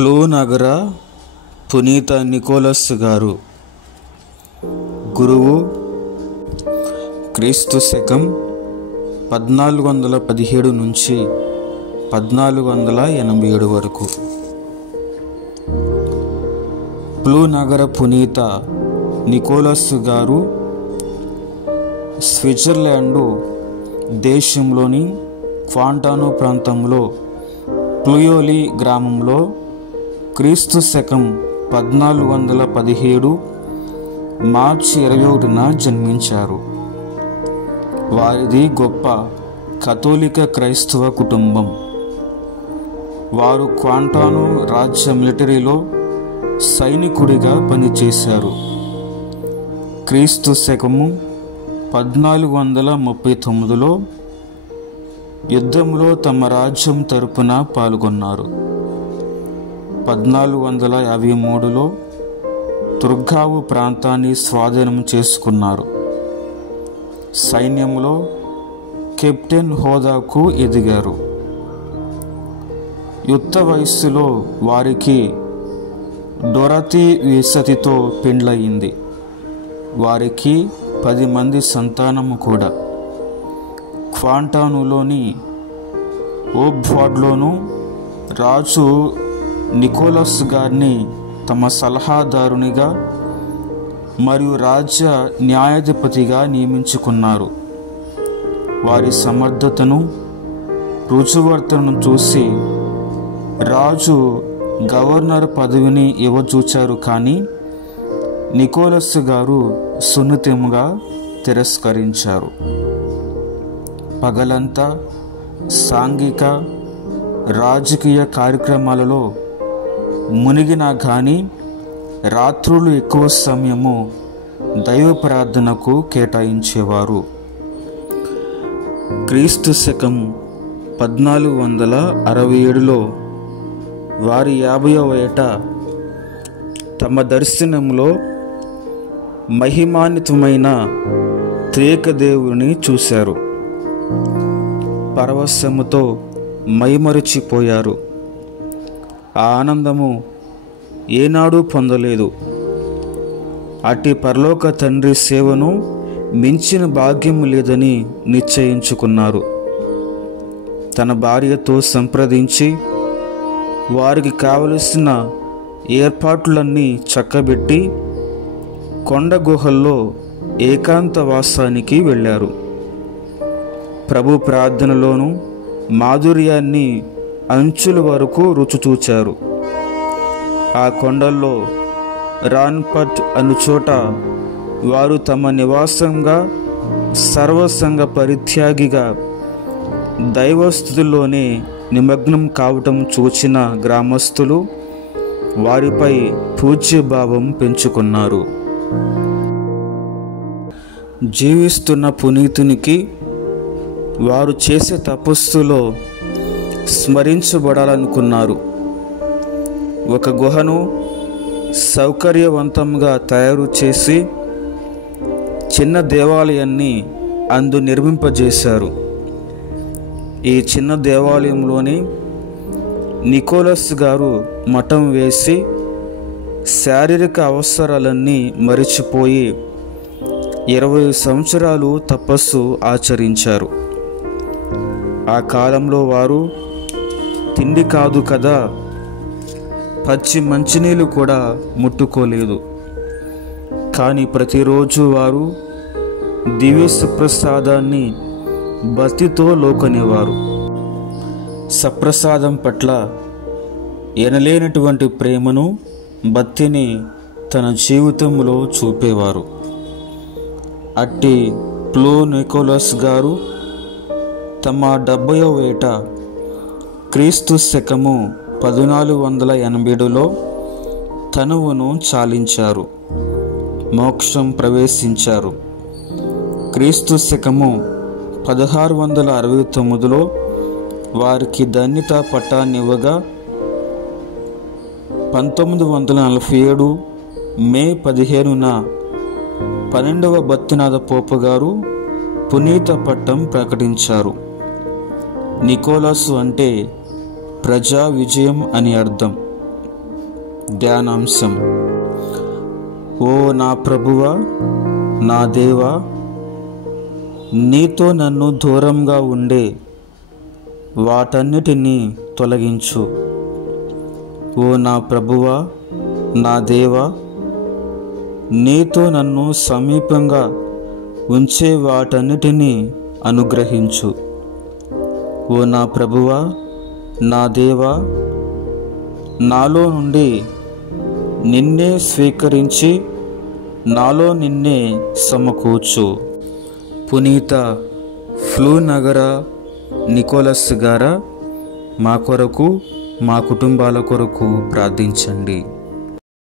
Flu నగర పునీత Nicholas గారు. గురువు క్రీస్తు శకం 1417 నుంచి 1487 వరకు. ప్లూ నగర పునీత నికోలస్ గారు స్విట్జర్లాండ్ దేశంలోని క్వాంటానో ప్రాంతంలో ప్లూయోలి గ్రామంలో క్రీస్తు శకం 1417 మార్చి 21న జన్మించారు. వారిది గొప్ప కథోలిక క్రైస్తవ కుటుంబం. వారు క్వాంటానో రాజ్య మిలిటరీలో సైనికుడిగా పనిచేశారు. క్రీస్తు శకము 1439లో యుద్ధంలో తమ రాజ్యం తరపున పాల్గొన్నారు. 1453లో తుర్గావు ప్రాంతాన్ని స్వాధీనం చేసుకున్నారు. సైన్యంలో కెప్టెన్ హోదాకు ఎదిగారు. యుక్త వయస్సులో వారికి డొరతీ విసతితో పెండ్లయింది. వారికి 10 మంది సంతానము కూడా. క్వాంటానోలోని ఓబ్వార్డ్లోను రాజు నికోలస్ గారిని తమ సలహాదారునిగా మరియు రాజ్య న్యాయాధిపతిగా నియమించుకున్నారు. వారి సమర్థతను రుజువర్తనను చూసి రాజు గవర్నర్ పదవిని ఇవ్వచూచారు. కానీ నికోలస్ గారు సున్నితంగా తిరస్కరించారు. పగలంతా సాంఘిక రాజకీయ కార్యక్రమాలలో మునిగినా కానీ రాత్రులు ఎక్కువ సమయము దైవ ప్రార్థనకు కేటాయించేవారు. క్రీస్తు శకం 1467లో వారి 50వ ఏట తమ దర్శనంలో మహిమాన్వితమైన త్రియేక దేవుని చూశారు. పరవశముతో మైమరిచిపోయారు. ఆ ఆనందము ఏనాడూ పొందలేదు. అట్టి పరలోక తండ్రి సేవను మించిన భాగ్యము లేదని నిశ్చయించుకున్నారు. తన భార్యతో సంప్రదించి వారికి కావలసిన ఏర్పాట్లన్నీ చక్కబెట్టి కొండ గుహల్లో ఏకాంతవాసానికి వెళ్ళారు. ప్రభు ప్రార్థనలోనూ మాధుర్యాన్ని అంచుల వరకు రుచిచూచారు. ఆ కొండల్లో రాన్పట్ అను చోట వారు తమ నివాసంగా సర్వసంగ పరిత్యాగిగా దైవస్థుతిలోనే నిమగ్నం కావటం చూచిన గ్రామస్తులు వారిపై పూజ్యభావం పెంచుకున్నారు. జీవిస్తున్న పునీతునికి వారు చేసే తపస్సులో స్మరించబడాలనుకున్నారు. ఒక గుహను సౌకర్యవంతంగా తయారు చేసి చిన్న దేవాలయాన్ని అందు నిర్మింపజేశారు. ఈ చిన్న దేవాలయంలోని నికోలస్ గారు మఠం వేసి శారీరక అవసరాలన్నీ మరిచిపోయి 20 సంవత్సరాలు తపస్సు ఆచరించారు. ఆ కాలంలో వారు తిండి కాదు కదా, పచ్చి మంచినీళ్ళు కూడా ముట్టుకోలేదు. కానీ ప్రతిరోజు వారు దివ్య సప్రసాదాన్ని భక్తితో లోకనేవారు. సప్రసాదం పట్ల ఎనలేనటువంటి ప్రేమను, భక్తిని తన జీవితంలో చూపేవారు. అట్టి ప్లూ నికోలస్ గారు తమ 70వ ఏట క్రీస్తు శకము 1487లో తనువును చాలించారు. మోక్షం ప్రవేశించారు. క్రీస్తు శకము 1669లో వారికి ధన్యత పట్టాన్నివ్వగా 1947 మే 15న 12వ బత్తినాథ పోపు గారు పునీత పట్టం ప్రకటించారు. నికోలస్ అంటే ప్రజా విజయం అని అర్థం. ధ్యానాంశం. ఓ నా ప్రభువా, నా దేవా, నీతో నన్ను దూరంగా ఉండే వాటన్నిటినీ తొలగించు. ఓ నా ప్రభువా, నా దేవా, నీతో నన్ను సమీపంగా ఉంచే వాటన్నిటినీ అనుగ్రహించు. ఓ నా ప్రభువా, నా దేవా, నాలో నుండి నిన్నే స్వీకరించి నాలో నిన్నే సమకూర్చు. పునీత ఫ్లూనగర నికోలస్ గారా, మా కొరకు, మా కుటుంబాల కొరకు ప్రార్థించండి.